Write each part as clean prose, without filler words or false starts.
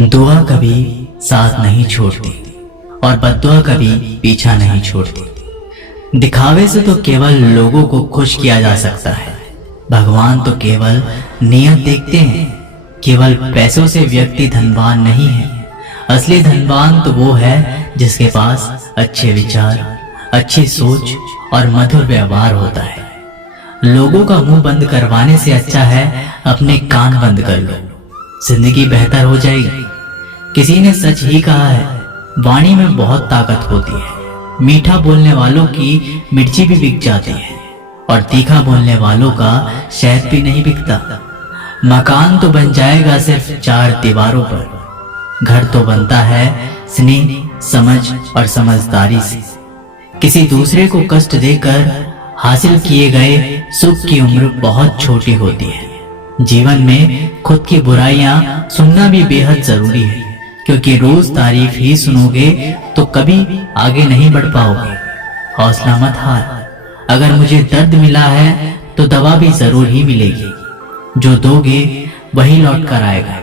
दुआ कभी साथ नहीं छोड़ती और बद्दुआ कभी पीछा नहीं छोड़ती। दिखावे से तो केवल लोगों को खुश किया जा सकता है। भगवान तो केवल नियत देखते हैं। केवल पैसों से व्यक्ति धनवान नहीं है। असली धनवान तो वो है जिसके पास अच्छे विचार, अच्छी सोच और मधुर व्यवहार होता है। लोगों का मुंह बंद करवाने से अच्छा है अपने कान बंद कर लो, जिंदगी बेहतर हो जाएगी। किसी ने सच ही कहा है, वाणी में बहुत ताकत होती है। मीठा बोलने वालों की मिर्ची भी बिक जाती है और तीखा बोलने वालों का शहद भी नहीं बिकता। मकान तो बन जाएगा सिर्फ 4 दीवारों पर। घर तो बनता है स्नेह, समझ और समझदारी से। किसी दूसरे को कष्ट देकर हासिल किए गए सुख की उम्र बहुत छोटी होती है। जीवन में खुद की बुराइयां सुनना भी बेहद जरूरी है, क्योंकि रोज तारीफ ही सुनोगे तो कभी आगे नहीं बढ़ पाओगे। हौसला मत हार। अगर मुझे दर्द मिला है तो दवा भी जरूर ही मिलेगी। जो दोगे वही लौट कर आएगा,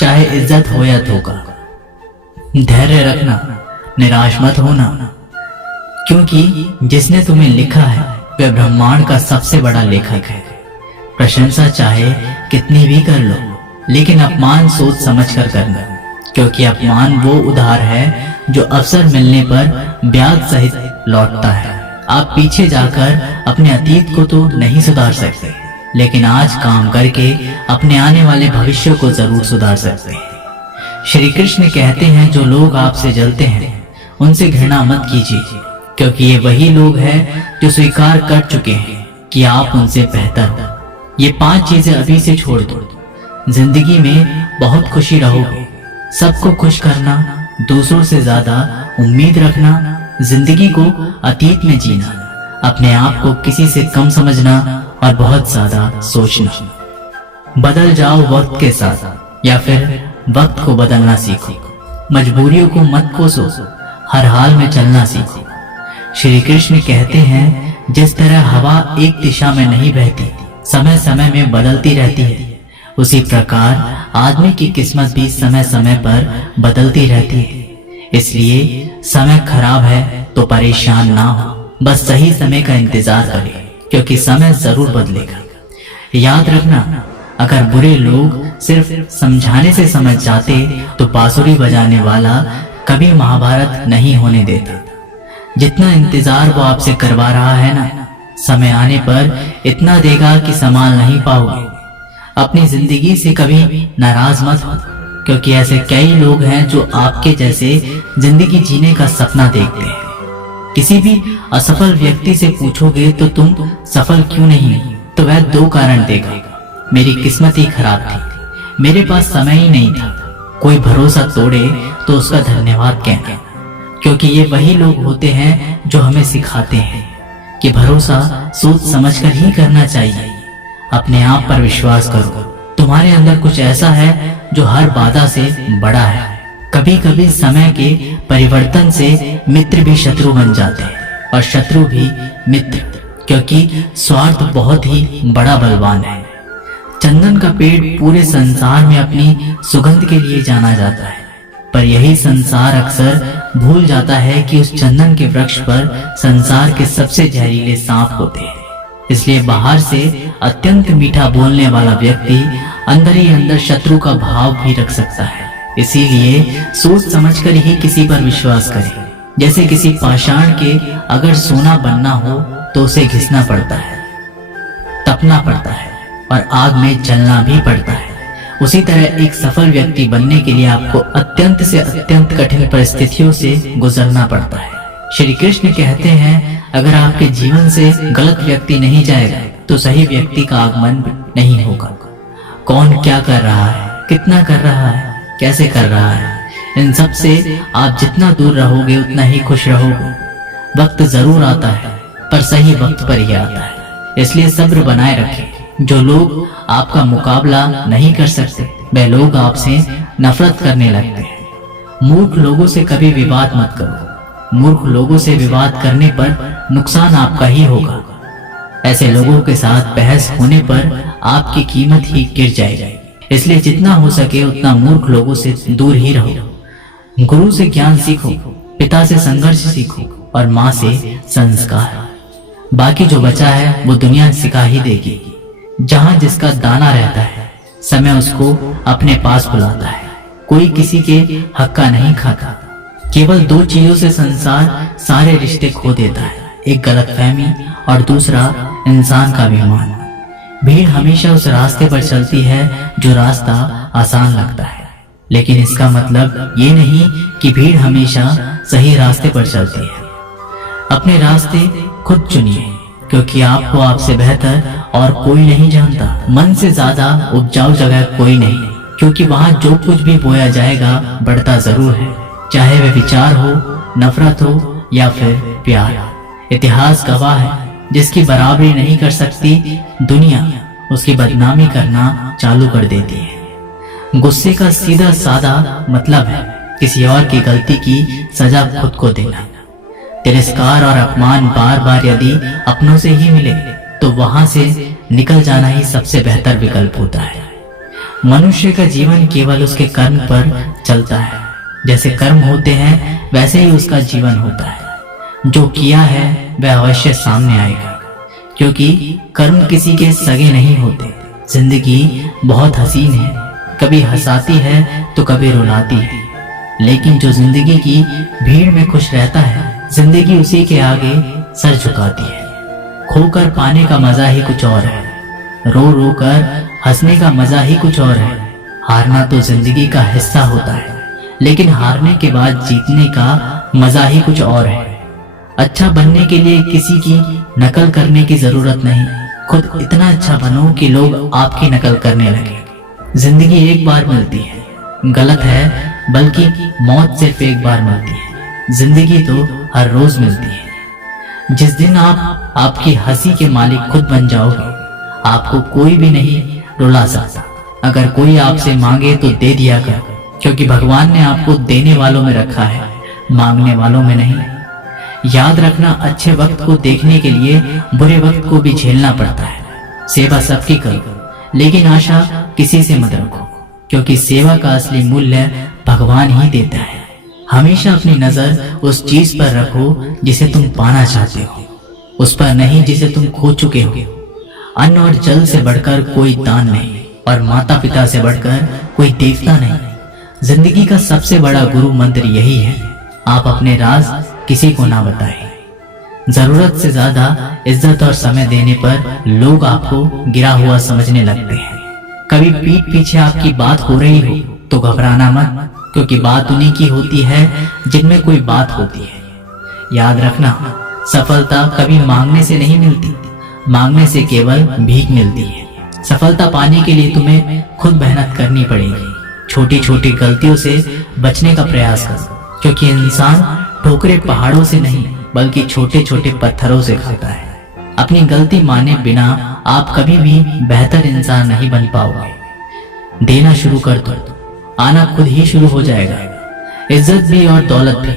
चाहे इज्जत हो या धोखा। धैर्य रखना, निराश मत होना, क्योंकि जिसने तुम्हें लिखा है वह ब्रह्मांड का सबसे बड़ा लेखक है। प्रशंसा चाहे कितनी भी कर लो, लेकिन अपमान सोच समझ कर करना, क्योंकि अपमान वो उधार है जो अवसर मिलने पर ब्याज सहित लौटता है। आप पीछे जाकर अपने अतीत को तो नहीं सुधार सकते, लेकिन आज काम करके अपने आने वाले भविष्य को जरूर सुधार सकते हैं। श्री कृष्ण कहते हैं, जो लोग आपसे जलते हैं उनसे घृणा मत कीजिए, क्योंकि ये वही लोग हैं जो स्वीकार कर चुके हैं कि आप उनसे बेहतर हो। ये 5 चीजें अभी से छोड़ दो। जिंदगी में बहुत खुशी रहोगे। सबको खुश करना, दूसरों से ज्यादा उम्मीद रखना, जिंदगी को अतीत में जीना, अपने आप को किसी से कम समझना और बहुत ज्यादा सोचना। बदल जाओ वक्त के साथ, या फिर वक्त को बदलना सीखो। मजबूरियों को मत कोसो, हर हाल में चलना सीखो। श्री कृष्ण कहते हैं, जिस तरह हवा एक दिशा में नहीं बहती, समय समय में बदलती रहती है, उसी प्रकार आदमी की किस्मत भी समय समय पर बदलती रहती है। इसलिए समय खराब है तो परेशान ना हो, बस सही समय का इंतजार करें, क्योंकि समय जरूर बदलेगा। याद रखना, अगर बुरे लोग सिर्फ समझाने से समझ जाते तो बांसुरी बजाने वाला कभी महाभारत नहीं होने देता। जितना इंतजार वो आपसे करवा रहा है ना, समय आने पर इतना देगा कि संभाल नहीं पाओगे। अपनी जिंदगी से कभी नाराज मत हो, क्योंकि ऐसे कई लोग हैं जो आपके जैसे जिंदगी जीने का सपना देखते हैं। किसी भी असफल व्यक्ति से पूछोगे तो तुम सफल क्यों नहीं, तो वह 2 कारण देगा। मेरी किस्मत ही खराब थी, मेरे पास समय ही नहीं था। कोई भरोसा तोड़े तो उसका धन्यवाद कहना, क्योंकि ये वही लोग होते हैं जो हमें सिखाते हैं कि भरोसा सोच समझकर ही करना चाहिए। अपने आप पर विश्वास करो। तुम्हारे अंदर कुछ ऐसा है जो हर बाधा से बड़ा है। कभी कभी समय के परिवर्तन से मित्र भी शत्रु बन जाते हैं और शत्रु भी मित्र, क्योंकि स्वार्थ बहुत ही बड़ा बलवान है। चंदन का पेड़ पूरे संसार में अपनी सुगंध के लिए जाना जाता है, पर यही संसार अक्सर भूल जाता है कि उस चंदन के वृक्ष पर संसार के सबसे जहरीले सांप होते हैं। इसलिए बाहर से अत्यंत मीठा बोलने वाला व्यक्ति अंदर ही अंदर शत्रु का भाव भी रख सकता है। इसीलिए सोच समझकर ही किसी पर विश्वास करें। जैसे किसी पाषाण के अगर सोना बनना हो तो उसे घिसना पड़ता है, तपना पड़ता है और आग में जलना भी पड़ता है। उसी तरह एक सफल व्यक्ति बनने के लिए आपको अत्यंत से अत्यंत कठिन परिस्थितियों से गुजरना पड़ता है। श्री कृष्ण कहते हैं, अगर आपके जीवन से गलत व्यक्ति नहीं जाएगा तो सही व्यक्ति का आगमन नहीं होगा। कौन क्या कर रहा है, कितना कर रहा है, कैसे कर रहा है, इन सब से आप जितना दूर रहोगे उतना ही खुश रहोगे। वक्त जरूर आता है, पर सही वक्त पर ही आता है। इसलिए सब्र बनाए रखें। जो लोग आपका मुकाबला नहीं कर सकते, वे लोग आपसे नफरत करने लगते हैं। मूर्ख लोगों से कभी विवाद मत करो। मूर्ख लोगों से विवाद करने पर नुकसान आपका ही होगा। ऐसे लोगों के साथ बहस होने पर आपकी कीमत ही गिर जाएगी। इसलिए जितना हो सके उतना मूर्ख लोगों से दूर ही रहो। गुरु से ज्ञान सीखो, पिता से संघर्ष सीखो और माँ से संस्कार। बाकी जो बचा है वो दुनिया सिखा ही देगी। जहाँ जिसका दाना रहता है, समय उसको अपने पास बुलाता है। कोई किसी के हक का नहीं खाता। केवल दो चीजों से संसार सारे रिश्ते खो देता है, एक गलतफहमी और दूसरा इंसान का अभिमान। भीड़ हमेशा उस रास्ते पर चलती है जो रास्ता आसान लगता है, लेकिन इसका मतलब ये नहीं कि भीड़ हमेशा सही रास्ते पर चलती है। अपने रास्ते खुद चुनिए, क्योंकि आपको आपसे बेहतर और कोई नहीं जानता। मन से ज्यादा उपजाऊ जगह कोई नहीं, क्योंकि वहां जो कुछ भी बोया जाएगा बढ़ता जरूर है, चाहे वह विचार हो, नफरत हो या फिर प्यार। इतिहास गवाह है, जिसकी बराबरी नहीं कर सकती दुनिया, उसकी बदनामी करना चालू कर देती है। गुस्से का सीधा सादा मतलब है किसी और की गलती की सजा खुद को देना। तिरस्कार और अपमान बार बार यदि अपनों से ही मिले तो वहां से निकल जाना ही सबसे बेहतर विकल्प होता है। मनुष्य का जीवन केवल उसके कर्म पर चलता है। जैसे कर्म होते हैं वैसे ही उसका जीवन होता है। जो किया है वह अवश्य सामने आएगा, क्योंकि कर्म किसी के सगे नहीं होते। जिंदगी बहुत हसीन है, कभी हंसाती है तो कभी रुलाती है, लेकिन जो जिंदगी की भीड़ में खुश रहता है, जिंदगी उसी के आगे सर झुकाती है। खोकर पाने का मजा ही कुछ और है, रो रो कर हंसने का मजा ही कुछ और है। हारना तो जिंदगी का हिस्सा होता है, लेकिन हारने के बाद जीतने का मजा ही कुछ और है। अच्छा बनने के लिए किसी की नकल करने की जरूरत नहीं, खुद इतना अच्छा बनो कि लोग आपकी नकल करने लगे। जिंदगी एक बार मिलती है, गलत है, बल्कि मौत सिर्फ एक बार मिलती है। जिंदगी तो हर रोज मिलती है। जिस दिन आप आपकी हंसी के मालिक खुद बन जाओगे, आपको कोई भी नहीं रुला सकता। अगर कोई आपसे मांगे तो दे दिया कर, क्योंकि भगवान ने आपको देने वालों में रखा है, मांगने वालों में नहीं। याद रखना, अच्छे वक्त को देखने के लिए बुरे वक्त को भी झेलना पड़ता है। सेवा सबकी करो, लेकिन आशा किसी से मत रखो, क्योंकि सेवा का असली मूल्य भगवान ही देता है। हमेशा अपनी नजर उस चीज पर रखो जिसे तुम पाना चाहते हो, उस पर नहीं जिसे तुम खो चुके हो। अन्न और जल से बढ़कर कोई दान नहीं, और माता पिता से बढ़कर कोई देवता नहीं। जिंदगी का सबसे बड़ा गुरु मंत्र यही है, आप अपने राज किसी को ना बताएं। जरूरत से ज्यादा इज्जत और समय देने पर लोग आपको गिरा हुआ समझने लगते हैं। कभी पीठ पीछे आपकी बात हो रही हो तो घबराना मत, क्योंकि बात उन्हीं की होती है जिनमें कोई बात होती है। याद रखना, सफलता कभी मांगने से नहीं मिलती, मांगने से केवल भीख मिलती है। सफलता पाने के लिए तुम्हें खुद मेहनत करनी पड़ेगी। छोटी छोटी गलतियों से बचने का प्रयास करो, क्योंकि इंसान ठोकरे पहाड़ों से नहीं बल्कि छोटे छोटे पत्थरों से खाता है। अपनी गलती माने बिना आप कभी भी बेहतर इंसान नहीं बन पाओगे। देना शुरू कर दो, आना खुद ही शुरू हो जाएगा। इज्जत भी और दौलत भी।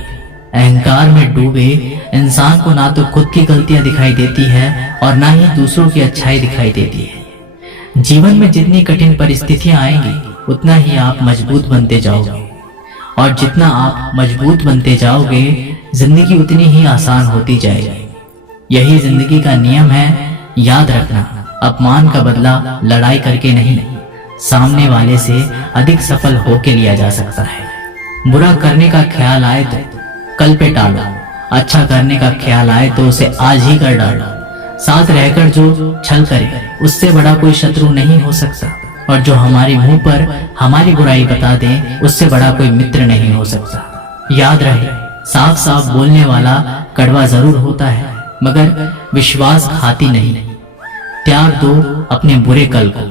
अहंकार में डूबे इंसान को ना तो खुद की गलतियां दिखाई देती है और ना ही दूसरों की अच्छाई दिखाई देती है। जीवन में जितनी कठिन परिस्थितियां आएंगी उतना ही आप मजबूत बनते जाओगे, और जितना आप मजबूत बनते जाओगे जिंदगी उतनी ही आसान होती जाएगी। यही जिंदगी का नियम है। याद रखना, अपमान का बदला लड़ाई करके नहीं, सामने वाले से अधिक सफल होके लिया जा सकता है। बुरा करने का ख्याल आए तो कल पे टालो, अच्छा करने का ख्याल आए तो उसे आज ही कर डालो। साथ रहकर जो छल करे उससे बड़ा कोई शत्रु नहीं हो सकता, और जो हमारे मुंह पर हमारी बुराई बता दे उससे बड़ा कोई मित्र नहीं हो सकता। याद रहे, साफ साफ बोलने वाला कड़वा जरूर होता है, मगर विश्वासघाती नहीं। त्याग दो अपने बुरे कल को,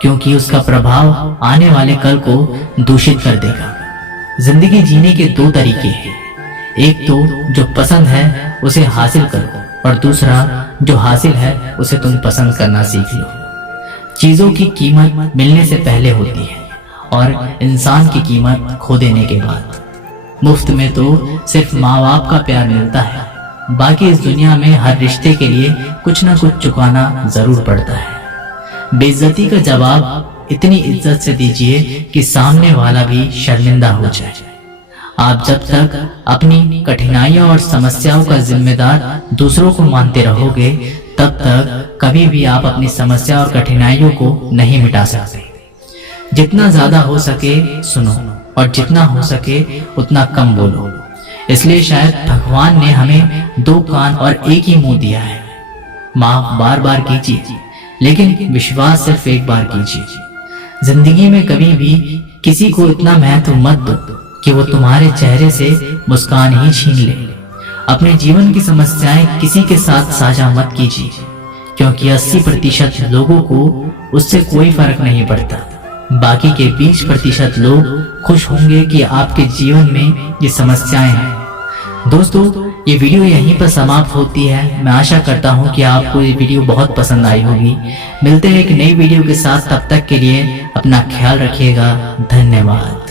क्योंकि उसका प्रभाव आने वाले कल को दूषित कर देगा। जिंदगी जीने के दो तरीके हैं, एक तो जो पसंद है उसे हासिल करो, और दूसरा जो हासिल है उसे तुम पसंद करना सीख लो। चीजों की कीमत मिलने से पहले होती है, और इंसान की कीमत खो देने के बाद। मुफ्त में तो सिर्फ माँ बाप का प्यार मिलता है, बाकी इस दुनिया में हर रिश्ते के लिए कुछ ना कुछ चुकाना जरूर पड़ता है। बेइज्जती का जवाब इतनी इज्जत से दीजिए कि सामने वाला भी शर्मिंदा हो जाए। आप जब तक अपनी कठिनाइयों और समस्याओं का जिम्मेदार दूसरों को मानते रहोगे, तब तक कभी भी आप अपनी समस्या और कठिनाइयों को नहीं मिटा सकते। जितना ज्यादा हो सके सुनो और जितना हो सके उतना कम बोलो। इसलिए शायद भगवान ने हमें दो कान और एक ही मुंह दिया है। माफ बार बार कीजिए, लेकिन विश्वास सिर्फ एक बार कीजिए। जिंदगी में कभी भी किसी को इतना महत्व मत दो कि वो तुम्हारे चेहरे से मुस्कान ही छीन ले। अपने जीवन की समस्याएं किसी के साथ साझा मत कीजिए, क्योंकि 80% लोगों को उससे कोई फर्क नहीं पड़ता। बाकी के 20% लोग खुश होंगे कि आपके जीवन में ये समस्याएं हैं। दोस्तों, ये वीडियो यहीं पर समाप्त होती है। मैं आशा करता हूँ कि आपको ये वीडियो बहुत पसंद आई होगी। मिलते हैं एक नई वीडियो के साथ, तब तक के लिए अपना ख्याल रखिएगा। धन्यवाद।